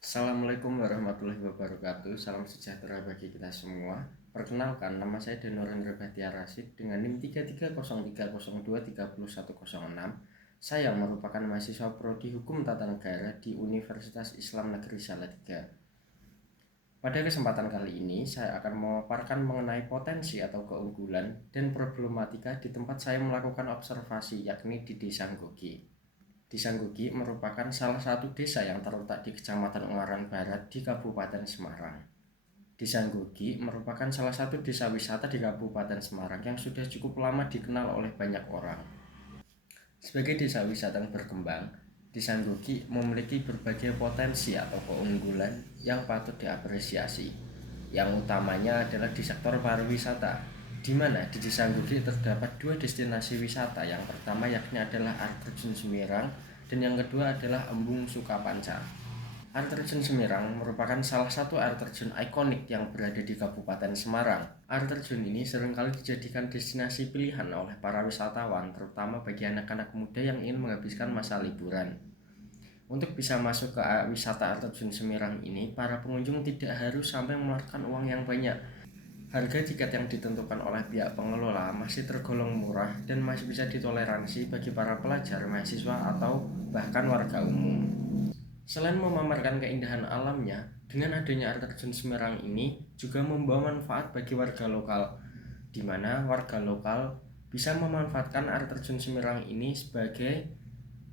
Assalamualaikum warahmatullahi wabarakatuh. Salam sejahtera bagi kita semua. Perkenalkan, nama saya Denurendra Bahtiar Rasyid dengan NIM 3303023106. Saya merupakan mahasiswa Prodi Hukum Tata Negara di Universitas Islam Negeri Salatiga. Pada kesempatan kali ini, saya akan memaparkan mengenai potensi atau keunggulan dan problematika di tempat saya melakukan observasi, yakni di Desa Nggogi. Desa Nggogi merupakan salah satu desa yang terletak di Kecamatan Ungaran Barat di Kabupaten Semarang. Desa Nggogi merupakan salah satu desa wisata di Kabupaten Semarang yang sudah cukup lama dikenal oleh banyak orang. Sebagai desa wisata yang berkembang, Desa Nggogi memiliki berbagai potensi atau keunggulan yang patut diapresiasi. Yang utamanya adalah di sektor pariwisata, di mana di Desa Nggogi terdapat dua destinasi wisata. Yang pertama yakni adalah Air Terjun Semirang dan yang kedua adalah Embung Sukapanca. Air Terjun Semirang merupakan salah satu air terjun ikonik yang berada di Kabupaten Semarang. Air terjun ini seringkali dijadikan destinasi pilihan oleh para wisatawan, terutama bagi anak-anak muda yang ingin menghabiskan masa liburan. Untuk bisa masuk ke wisata air terjun Semirang ini, para pengunjung tidak harus sampai mengeluarkan uang yang banyak. Harga tiket yang ditentukan oleh pihak pengelola masih tergolong murah dan masih bisa ditoleransi bagi para pelajar, mahasiswa, atau bahkan warga umum. Selain memamerkan keindahan alamnya, dengan adanya air terjun Semirang ini juga membawa manfaat bagi warga lokal, di mana warga lokal bisa memanfaatkan air terjun Semirang ini sebagai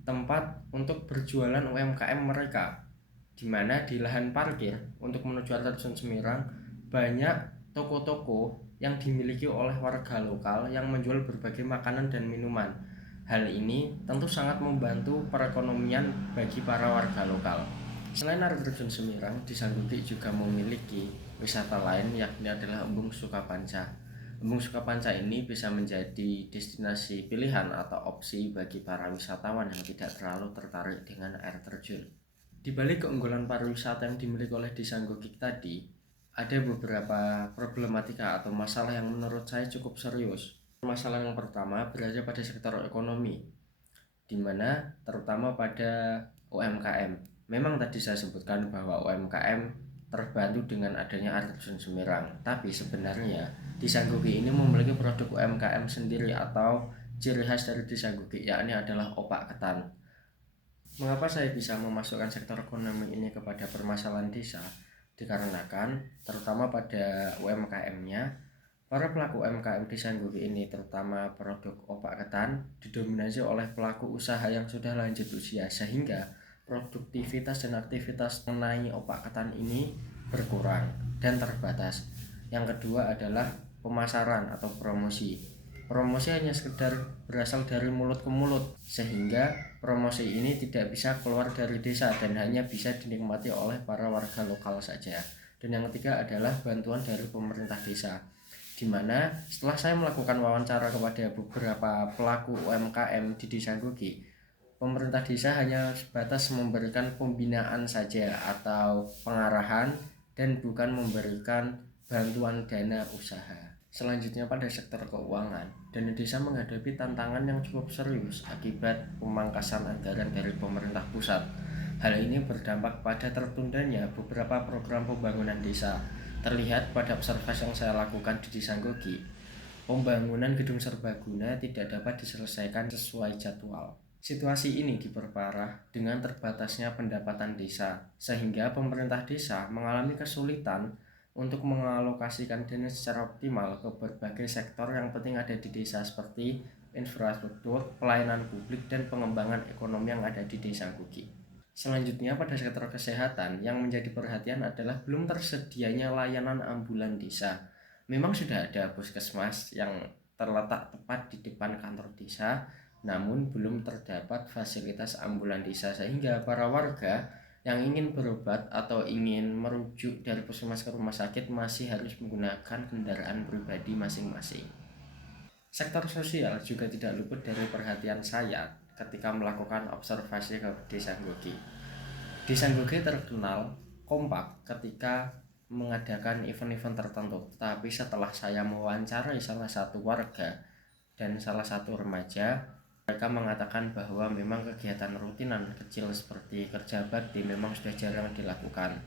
tempat untuk berjualan UMKM mereka, di mana di lahan parkir untuk menuju air terjun Semirang banyak toko-toko yang dimiliki oleh warga lokal yang menjual berbagai makanan dan minuman. Hal ini tentu sangat membantu perekonomian bagi para warga lokal. Selain air terjun Semirang, Desa Nggogi juga memiliki wisata lain yakni adalah Embung Sukapanca. Embung Sukapanca ini bisa menjadi destinasi pilihan atau opsi bagi para wisatawan yang tidak terlalu tertarik dengan air terjun. Di balik keunggulan pariwisata yang dimiliki oleh Desa Nggogi tadi, ada beberapa problematika atau masalah yang menurut saya cukup serius. Masalah yang pertama berada pada sektor ekonomi, di mana terutama pada UMKM. Memang tadi saya sebutkan bahwa UMKM terbantu dengan adanya air terjun Semirang, tapi sebenarnya Desa Nggogi ini memiliki produk UMKM sendiri atau ciri khas dari Desa Nggogi, yakni adalah opak ketan. Mengapa saya bisa memasukkan sektor ekonomi ini kepada permasalahan desa? Dikarenakan terutama pada UMKM-nya, para pelaku UMKM Desa Nggogi ini, terutama produk opak ketan, didominasi oleh pelaku usaha yang sudah lanjut usia, sehingga produktivitas dan aktivitas mengenai opak ketan ini berkurang dan terbatas. Yang kedua adalah pemasaran atau promosi. Promosi hanya sekedar berasal dari mulut ke mulut, sehingga promosi ini tidak bisa keluar dari desa dan hanya bisa dinikmati oleh para warga lokal saja. Dan yang ketiga adalah bantuan dari pemerintah desa, di mana setelah saya melakukan wawancara kepada beberapa pelaku UMKM di Desa Nggogi, pemerintah desa hanya sebatas memberikan pembinaan saja atau pengarahan dan bukan memberikan bantuan dana usaha. Selanjutnya pada sektor keuangan, dana desa menghadapi tantangan yang cukup serius akibat pemangkasan anggaran dari pemerintah pusat. Hal ini berdampak pada tertundanya beberapa program pembangunan desa. Terlihat pada observasi yang saya lakukan di Desa Nggogi, pembangunan gedung serbaguna tidak dapat diselesaikan sesuai jadwal. Situasi ini diperparah dengan terbatasnya pendapatan desa, sehingga pemerintah desa mengalami kesulitan untuk mengalokasikan dana secara optimal ke berbagai sektor yang penting ada di desa, seperti infrastruktur, pelayanan publik, dan pengembangan ekonomi yang ada di Desa Nggogi. Selanjutnya pada sektor kesehatan, yang menjadi perhatian adalah belum tersedianya layanan ambulan desa. Memang sudah ada puskesmas yang terletak tepat di depan kantor desa, namun belum terdapat fasilitas ambulan desa, sehingga para warga yang ingin berobat atau ingin merujuk dari puskesmas ke rumah sakit masih harus menggunakan kendaraan pribadi masing-masing. Sektor sosial juga tidak luput dari perhatian saya ketika melakukan observasi ke Desa Nggogi. Desa Nggogi terkenal kompak ketika mengadakan event-event tertentu, tapi setelah saya mewawancarai salah satu warga dan salah satu remaja. Mereka mengatakan bahwa memang kegiatan rutinan kecil seperti kerja bakti memang sudah jarang dilakukan.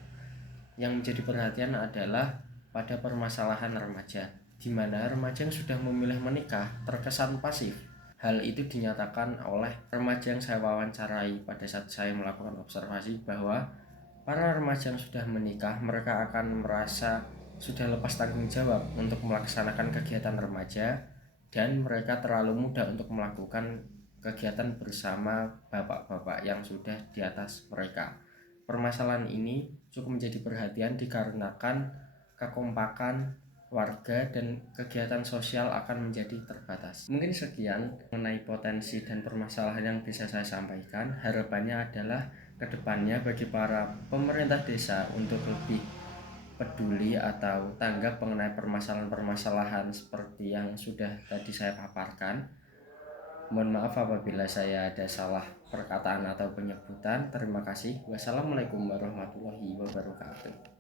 Yang menjadi perhatian adalah pada permasalahan remaja, di mana remaja yang sudah memilih menikah terkesan pasif. Hal itu dinyatakan oleh remaja yang saya wawancarai pada saat saya melakukan observasi bahwa para remaja yang sudah menikah, mereka akan merasa sudah lepas tanggung jawab untuk melaksanakan kegiatan remaja dan mereka terlalu muda untuk melakukan kegiatan bersama bapak-bapak yang sudah di atas mereka. Permasalahan ini cukup menjadi perhatian dikarenakan kekompakan warga dan kegiatan sosial akan menjadi terbatas. Mungkin sekian mengenai potensi dan permasalahan yang bisa saya sampaikan. Harapannya adalah kedepannya bagi para pemerintah desa untuk lebih peduli atau tanggap mengenai permasalahan-permasalahan seperti yang sudah tadi saya paparkan. Mohon maaf apabila saya ada salah perkataan atau penyebutan. Terima kasih. Wassalamualaikum warahmatullahi wabarakatuh.